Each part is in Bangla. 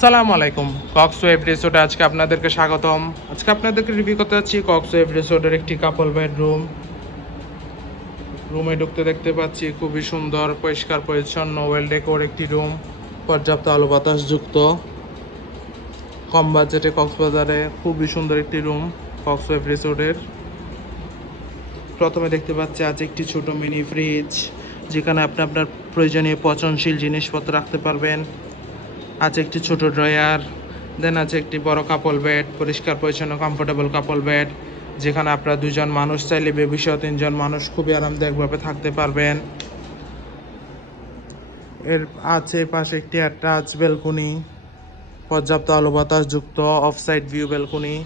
আসসালামু আলাইকুম। কক্সওয়েভ রিসোর্টে আজকে আপনাদেরকে স্বাগতম। আজকে আপনাদেরকে রিভিউ করতে যাচ্ছি কক্সওয়েভ রিসোর্টের একটি কাপল বেডরুম। রুমে ঢুকতে দেখতে পাচ্ছি খুবই সুন্দর, পরিষ্কার পরিচ্ছন্ন, ওয়েল ডেকোর একটি রুম, পর্যাপ্ত আলো বাতাস যুক্ত, কম বাজেটে কক্সবাজারে খুবই সুন্দর একটি রুম কক্সওয়েভ রিসোর্টের। প্রথমে দেখতে পাচ্ছি আছে একটি ছোট মিনি ফ্রিজ, যেখানে আপনি আপনার প্রয়োজনীয় পচনশীল জিনিসপত্র রাখতে পারবেন। আছে একটি ছোট ড্রয়ার, দেন আছে একটি বড় কাপল বেড, পরিষ্কার পরিচ্ছন্ন কমফোর্টেবল কাপল বেড, যেখানে আপনারা দুজন মানুষ চাইলে বেবি সহ তিনজন মানুষ খুবই আরামদায়কভাবে থাকতে পারবেন। এর আছে পাশে একটি অ্যাটাচ ব্যালকনি, পর্যাপ্ত আলো বাতাস যুক্ত অফ সাইড ভিউ ব্যালকনি।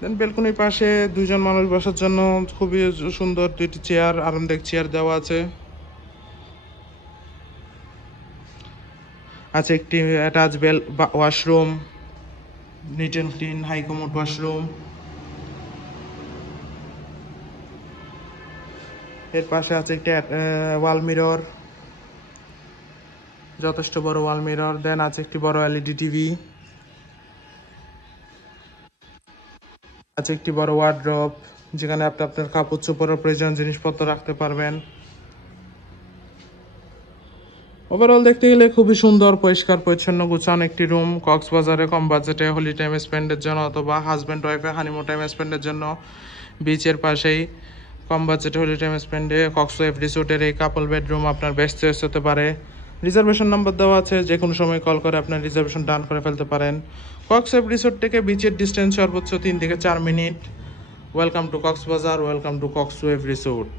দেন ব্যালকনির পাশে দুজন মানুষ বসার জন্য খুবই সুন্দর দুইটি চেয়ার, আরামদায়ক চেয়ার দেওয়া আছে। আছে একটি attach washroom, neat and clean high commode washroom. এর পাশে আছে একটি ওয়াল মিরর, যথেষ্ট বড় ওয়াল মিরর। দেন আছে একটি বড় এলইডি টিভি, আছে একটি বড় ওয়ার্ড্রপ, যেখানে আপনি আপনার কাপড় চোপড়ের প্রয়োজন জিনিসপত্র রাখতে পারবেন। ওভারঅল দেখতে গেলে খুবই সুন্দর, পরিষ্কার পরিচ্ছন্ন গুছানো একটি রুম কক্সবাজারে কম বাজেটে হোলি টাইম স্পেন্ডের জন্য অথবা হাজব্যান্ড ওয়াইফে হানিমুন টাইম স্পেন্ডের জন্য বিচের পাশেই কম বাজেটে হোলি টাইম স্পেন্ডে কক্সওয়েভ রিসোর্টের এই কাপল বেডরুম আপনার বেস্ট চয়েস হতে পারে। রিজার্ভেশন নাম্বার দেওয়া আছে, যে কোনো সময় কল করে আপনার রিজার্ভেশন ডান করে ফেলতে পারেন। কক্সওয়েভ রিসোর্ট থেকে বিচের ডিস্টেন্স সর্বোচ্চ 3 থেকে 4 মিনিট। Welcome to Cox's Bazar, welcome to Cox Wave resort.